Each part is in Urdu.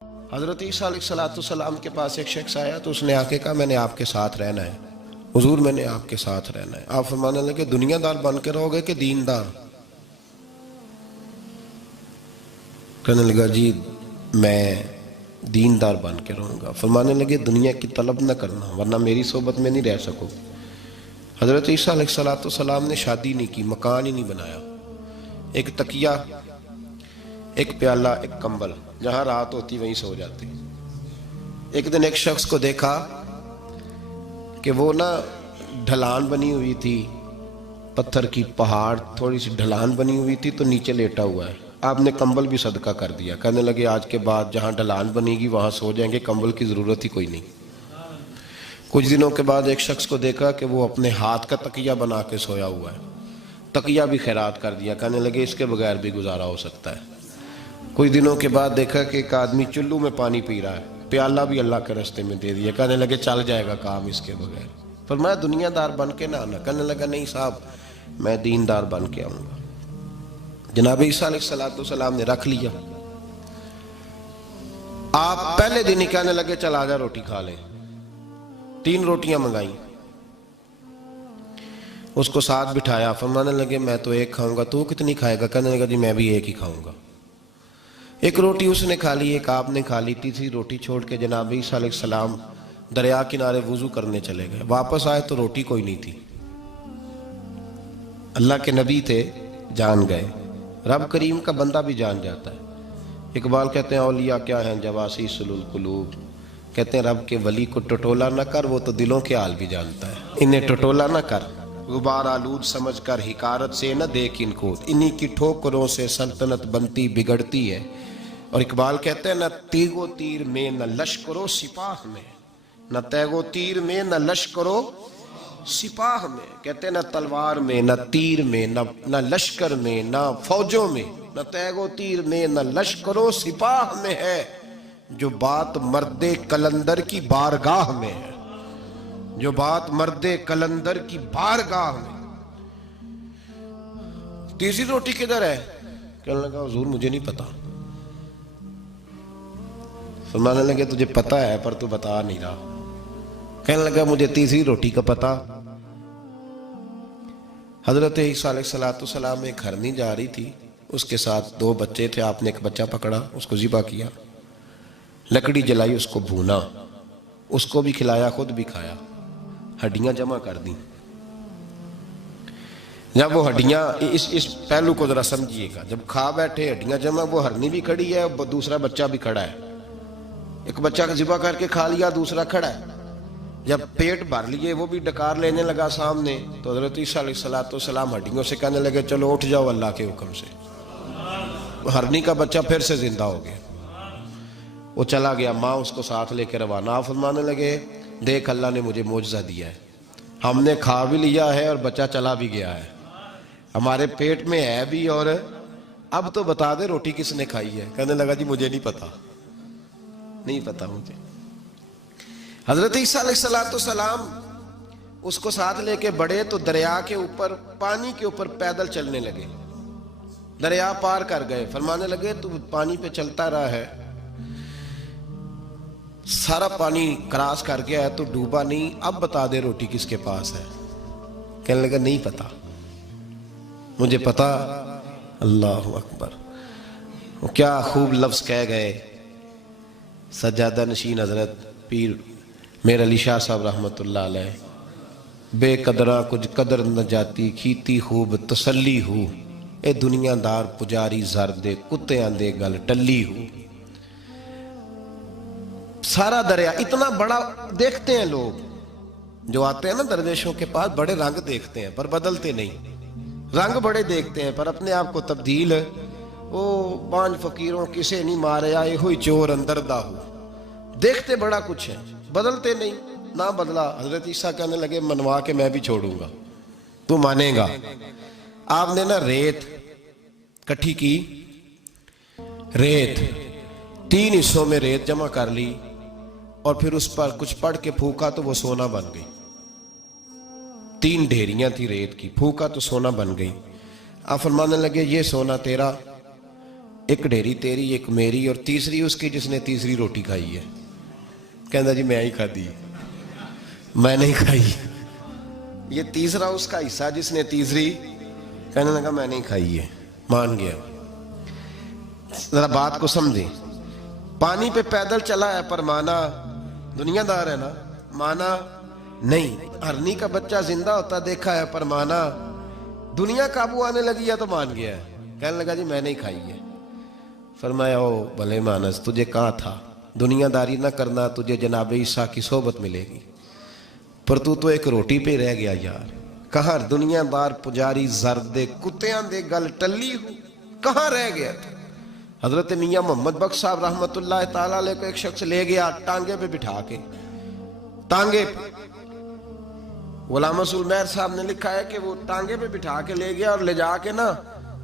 حضرت عیسیٰ علیہ السلام کے پاس ایک شخص آیا تو اس نے آ کے کہا میں نے آپ کے ساتھ رہنا ہے حضور، میں نے آپ کے ساتھ رہنا ہے۔ آپ فرمانے لگے دنیا دار بن کے رہو گے کہ دیندار؟ کہنے لگا جی میں دیندار بن کے رہوں گا۔ فرمانے لگے دنیا کی طلب نہ کرنا ورنہ میری صحبت میں نہیں رہ سکو۔ حضرت عیسیٰ علیہ السلام نے شادی نہیں کی، مکان ہی نہیں بنایا، ایک تکیہ، ایک پیالہ، ایک کمبل، جہاں رات ہوتی وہیں سو جاتے۔ ایک دن ایک شخص کو دیکھا کہ وہ ڈھلان بنی ہوئی تھی، پتھر کی پہاڑ تھوڑی سی ڈھلان بنی ہوئی تھی تو نیچے لیٹا ہوا ہے۔ آپ نے کمبل بھی صدقہ کر دیا، کہنے لگے آج کے بعد جہاں ڈھلان بنے گی وہاں سو جائیں گے، کمبل کی ضرورت ہی کوئی نہیں۔ کچھ دنوں کے بعد ایک شخص کو دیکھا کہ وہ اپنے ہاتھ کا تکیہ بنا کے سویا ہوا ہے، تکیہ بھی خیرات کر دیا، کہنے لگے اس کے بغیر بھی گزارا ہو سکتا ہے۔ کچھ دنوں کے بعد دیکھا کہ ایک آدمی چلو میں پانی پی رہا ہے، پیالہ بھی اللہ کے راستے میں دے دیا، کہنے لگے چل جائے گا کام اس کے بغیر۔ فرمایا دنیا دار بن کے نہ آنا، کہنے لگا نہیں صاحب میں دیندار بن کے آؤں گا۔ جناب عیسیٰ علیہ السلام نے رکھ لیا۔ آپ پہلے دن ہی کہنے لگے چل آجا روٹی کھا لیں۔ 3 روٹیاں منگائیں، اس کو ساتھ بٹھایا، فرمانے لگے میں تو ایک کھاؤں گا، تو کتنی کھائے گا؟ کہنے لگا جی میں بھی ایک ہی کھاؤں گا۔ ایک روٹی اس نے کھا لی، ایک آپ نے کھا لی، تیسری روٹی چھوڑ کے جناب عیسیٰ علیہ السلام دریا کنارے وضو کرنے چلے گئے۔ واپس آئے تو روٹی کوئی نہیں تھی۔ اللہ کے نبی تھے، جان گئے۔ رب کریم کا بندہ بھی جان جاتا ہے۔ اقبال کہتے ہیں اولیاء کیا ہیں جواسیس القلوب، کہتے ہیں رب کے ولی کو ٹٹولا نہ کر، وہ تو دلوں کے حال بھی جانتا ہے۔ انہیں ٹٹولا نہ کر، غبار آلود سمجھ کر حکارت سے نہ دیکھ ان کو، انہی کی ٹھوکروں سے سلطنت بنتی بگڑتی ہے۔ اور اقبال کہتے ہیں نہ تیگ و تیر میں نہ لشکر و سپاہ میں، نہ تیگ و تیر میں نہ لشکر و سپاہ میں، کہتے ہیں نہ تلوار میں نہ تیر میں نہ لشکر میں نہ فوجوں میں، نہ تیگ و تیر میں نہ لشکر و سپاہ میں ہے، جو بات مرد کلندر کی بارگاہ میں ہے، جو بات مرد کلندر کی بارگاہ میں۔ تیسری روٹی کدھر ہے؟ کہنے لگا حضور مجھے نہیں پتا۔ فرمانے لگے تجھے پتا ہے پر تو بتا نہیں رہا۔ کہنے لگا مجھے تیسری روٹی کا پتا۔ حضرت عیسیٰ علیہ السلام ایک ہرنی جا رہی تھی، اس کے ساتھ 2 بچے تھے، آپ نے ایک بچہ پکڑا، اس کو ذبح کیا، لکڑی جلائی، اس کو بھونا، اس کو بھی کھلایا، خود بھی کھایا، ہڈیاں جمع کر دیں۔ جب وہ ہڈیاں، اس پہلو کو ذرا سمجھیے گا، جب کھا بیٹھے ہڈیاں جمع، وہ ہرنی بھی کھڑی ہے، دوسرا بچہ بھی کھڑا ہے، ایک بچہ کا ذبح کر کے کھا لیا، دوسرا کھڑا ہے۔ جب پیٹ بھر لیے، وہ بھی ڈکار لینے لگا سامنے، تو حضرت عیسیٰ علیہ السلام ہڈیوں سے کہنے لگے چلو اٹھ جاؤ اللہ کے حکم سے۔ ہرنی کا بچہ پھر سے زندہ ہو گیا، وہ چلا گیا، ماں اس کو ساتھ لے کے روانہ۔ فرمانے لگے دیکھ اللہ نے مجھے معجزہ دیا ہے، ہم نے کھا بھی لیا ہے اور بچہ چلا بھی گیا ہے، ہمارے پیٹ میں ہے بھی، اور اب تو بتا دے روٹی کس نے کھائی ہے؟ کہنے لگا جی مجھے نہیں پتا، نہیں پتا مجھے۔ حضرت عیسیٰ علیہ السلام اس کو ساتھ لے کے بڑھے تو دریا کے اوپر، پانی کے اوپر پیدل چلنے لگے، دریا پار کر گئے۔ فرمانے لگے تو پانی پہ چلتا رہا ہے، سارا پانی کراس کر گیا ہے تو ڈوبا نہیں، اب بتا دے روٹی کس کے پاس ہے؟ کہنے لگا نہیں پتا مجھے پتا۔ اللہ اکبر، وہ کیا خوب لفظ کہہ گئے سجادہ نشین حضرت پیر میر علی شاہ صاحب رحمت اللہ علیہ، بے قدرہ کچھ قدر نہ جاتی، کھیتی خوب تسلی ہو، اے دنیا دار پجاری زردے کتیاں دے گل ٹلی ہو۔ سارا دریا اتنا بڑا دیکھتے ہیں لوگ جو آتے ہیں نا درویشوں کے پاس، بڑے رنگ دیکھتے ہیں پر بدلتے نہیں، رنگ بڑے دیکھتے ہیں پر اپنے آپ کو تبدیل، وہ 5 فقیروں کسے نہیں مارے آئے ہوئی چور اندر دا ہو، دیکھتے بڑا کچھ ہے بدلتے نہیں۔ نہ بدلا، حضرت عیسیٰ کہنے لگے منوا کے میں بھی چھوڑوں گا، تو مانے گا۔ آپ نے ریت کٹھی کی، ریت 3 حصوں میں ریت جمع کر لی اور پھر اس پر کچھ پڑھ کے پھونکا تو وہ سونا بن گئی۔ 3 ڈھیریاں تھی ریت کی، پھونکا تو سونا بن گئی۔ آپ فرمانے لگے یہ سونا تیرا، ایک ڈھیری تیری ایک میری اور تیسری اس کی جس نے تیسری روٹی کھائی ہے. کہنا جی میں ہی کھادی, میں نہیں کھائی. یہ تیسرا اس کا حصہ جس نے تیسری, کہنے لگا میں نہیں کھائی ہے, مان گیا. ذرا بات کو سمجھیں, پانی پہ پیدل چلا ہے پر مانا دنیا دار ہے نا, مانا نہیں. ہرنی کا بچہ زندہ ہوتا دیکھا ہے پر مانا دنیا قابو آنے لگی ہے تو مان گیا ہے. کہنے لگا جی میں نہیں کھائی ہے. فرمایا او بھلے مانس, تجھے کہا تھا دنیا داری نہ کرنا, تجھے جناب عیسیٰ کی صحبت ملے گی, پر تو ایک روٹی پہ رہ گیا یار. کہاں دنیا دار پجاری زردے کتیاں دے گل ٹلی ہو, کہاں رہ گیا تھا. حضرت میاں محمد بخش صاحب رحمت اللہ تعالیٰ علیہ کو ایک شخص لے گیا ٹانگے پہ بٹھا کے, ٹانگے پہ. غلام رسول مہر صاحب نے لکھا ہے کہ وہ ٹانگے پہ بٹھا کے لے گیا اور لے جا کے نا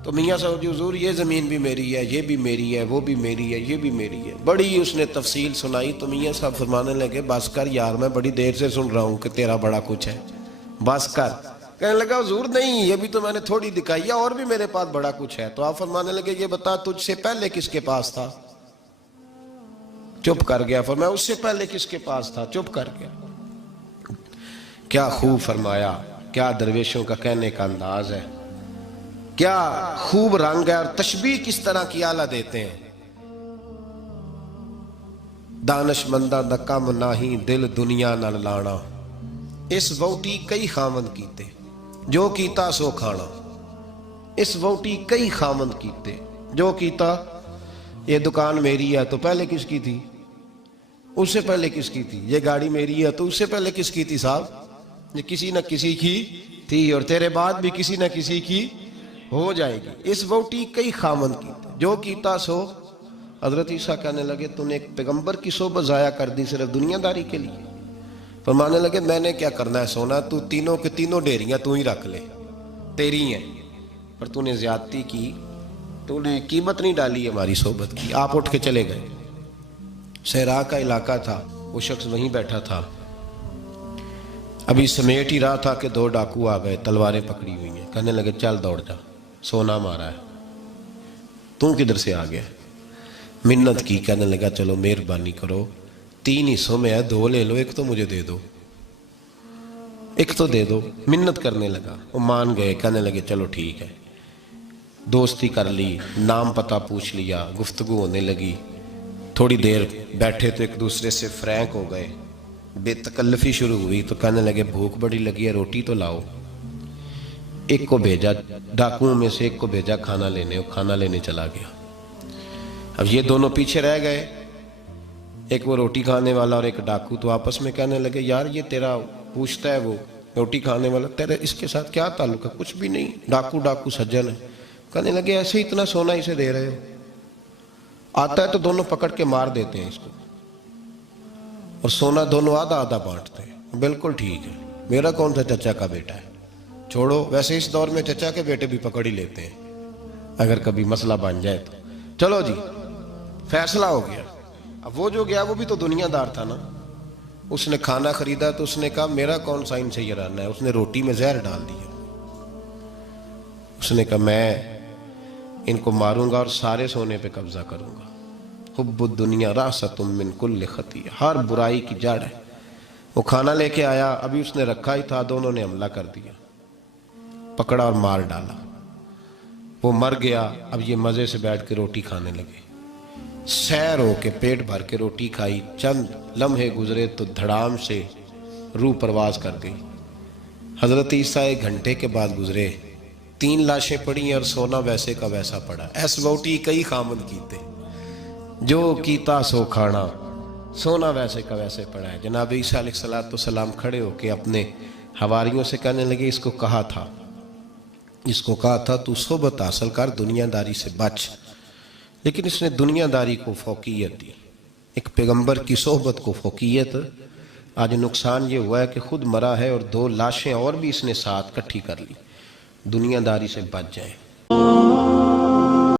تو میاں صاحب جی حضور یہ زمین بھی میری ہے, یہ بھی میری ہے, وہ بھی میری ہے, یہ بھی میری ہے. بڑی اس نے تفصیل سنائی تو میاں صاحب فرمانے لگے بس کر یار, میں بڑی دیر سے سن رہا ہوں کہ تیرا بڑا کچھ ہے, بس کر. کہنے لگا حضور نہیں, یہ بھی تو میں نے تھوڑی دکھائی ہے, اور بھی میرے پاس بڑا کچھ ہے. تو آپ فرمانے لگے یہ بتا تجھ سے پہلے کس کے پاس تھا. چپ کر گیا. فرمایا اس سے پہلے کس کے پاس تھا. چپ کر گیا. کیا خوب فرمایا, کیا درویشوں کا کہنے کا انداز ہے, کیا خوب رنگ ہے, اور تشبیہ کس طرح کی آلہ دیتے ہیں. دانش مندہ دا کم ناہی دل دنیا نال لانا, اس ووٹی کئی خامند کیتے جو کیتا سو کھانا. اس ووٹی کئی خامند کیتے جو کیتا. یہ دکان میری ہے تو پہلے کس کی تھی, اس سے پہلے کس کی تھی. یہ گاڑی میری ہے تو اس سے پہلے کس کی تھی صاحب, یہ کسی نہ کسی کی تھی, اور تیرے بعد بھی کسی نہ کسی کی ہو جائے گی. اس ووٹی کئی خامند کیتے جو کیتا سو. حضرت عیسیٰ کہنے لگے تو نے ایک پیغمبر کی صحبت ضائع کر دی صرف دنیا داری کے لیے. فرمانے لگے میں نے کیا کرنا ہے سونا, تو تینوں کے تینوں ڈیریاں تو ہی رکھ لے, تیری ہیں, پر تو نے زیادتی کی, تو نے قیمت نہیں ڈالی ہماری صحبت کی. آپ اٹھ کے چلے گئے. صحرا کا علاقہ تھا, وہ شخص وہیں بیٹھا تھا, ابھی سمیٹ ہی رہا تھا کہ دو ڈاکو آ گئے, تلواریں پکڑی ہوئی ہیں. کہنے لگے چل دوڑ جا, سونا مارا ہے, تم کدھر سے آ گیا. منت کی. کہنے لگا چلو مہربانی کرو, 3 حصوں میں ہے, 2 لے لو, ایک تو مجھے دے دو, ایک تو دے دو. منت کرنے لگا, وہ مان گئے. کہنے لگے چلو ٹھیک ہے. دوستی کر لی, نام پتہ پوچھ لیا, گفتگو ہونے لگی. تھوڑی دیر بیٹھے تو ایک دوسرے سے فرینک ہو گئے, بے تکلفی شروع ہوئی. تو کہنے لگے بھوک بڑی لگی ہے, روٹی تو لاؤ. ایک کو بھیجا, ڈاکوؤں میں سے ایک کو بھیجا کھانا لینے, وہ کھانا لینے چلا گیا. اب یہ دونوں پیچھے رہ گئے, ایک وہ روٹی کھانے والا اور ایک ڈاکو. تو آپس میں کہنے لگے یار یہ تیرا پوچھتا ہے وہ روٹی کھانے والا, تیرے اس کے ساتھ کیا تعلق ہے. کچھ بھی نہیں, ڈاکو ڈاکو سجن ہے. کہنے لگے ایسے ہی اتنا سونا اسے دے رہے ہو, آتا ہے تو دونوں پکڑ کے مار دیتے ہیں اس کو, اور سونا دونوں آدھا آدھا بانٹتے ہیں. بالکل ٹھیک ہے, میرا کون سا چچا کا بیٹا ہے, چھوڑو. ویسے اس دور میں چچا کے بیٹے بھی پکڑ ہی لیتے ہیں اگر کبھی مسئلہ بن جائے تو. چلو جی فیصلہ ہو گیا. اب وہ جو گیا وہ بھی تو دنیا دار تھا نا, اس نے کھانا خریدا تو اس نے کہا میرا کون سا ان سے یہ رہنا ہے. اس نے روٹی میں زہر ڈال دیا. اس نے کہا میں ان کو ماروں گا اور سارے سونے پہ قبضہ کروں گا. حب الدنیا راست من کل خطیہ, ہر برائی کی جڑ ہے. وہ کھانا لے کے آیا, ابھی اس نے رکھا ہی تھا, دونوں نے حملہ کر دیا, پکڑا اور مار ڈالا. وہ مر گیا. اب یہ مزے سے بیٹھ کے روٹی کھانے لگے, سیر ہو کے پیٹ بھر کے روٹی کھائی. چند لمحے گزرے تو دھڑام سے روح پرواز کر گئی. حضرت عیسیٰ 1 گھنٹے کے بعد گزرے, 3 لاشیں پڑی ہیں اور سونا ویسے کا ویسا پڑا. ایس ووٹی کئی خامند کیتے جو کیتا سو کھانا, سونا ویسے کا ویسے پڑا ہے. جناب عیسیٰ علیہ السلام کھڑے ہو کے اپنے حواریوں سے کہنے لگے اس کو کہا تھا تو صحبت حاصل کر, دنیا داری سے بچ. لیکن اس نے دنیا داری کو فوقیت دی, ایک پیغمبر کی صحبت کو فوقیت. آج نقصان یہ ہوا ہے کہ خود مرا ہے اور 2 لاشیں اور بھی اس نے ساتھ کٹھی کر لی. دنیا داری سے بچ جائیں.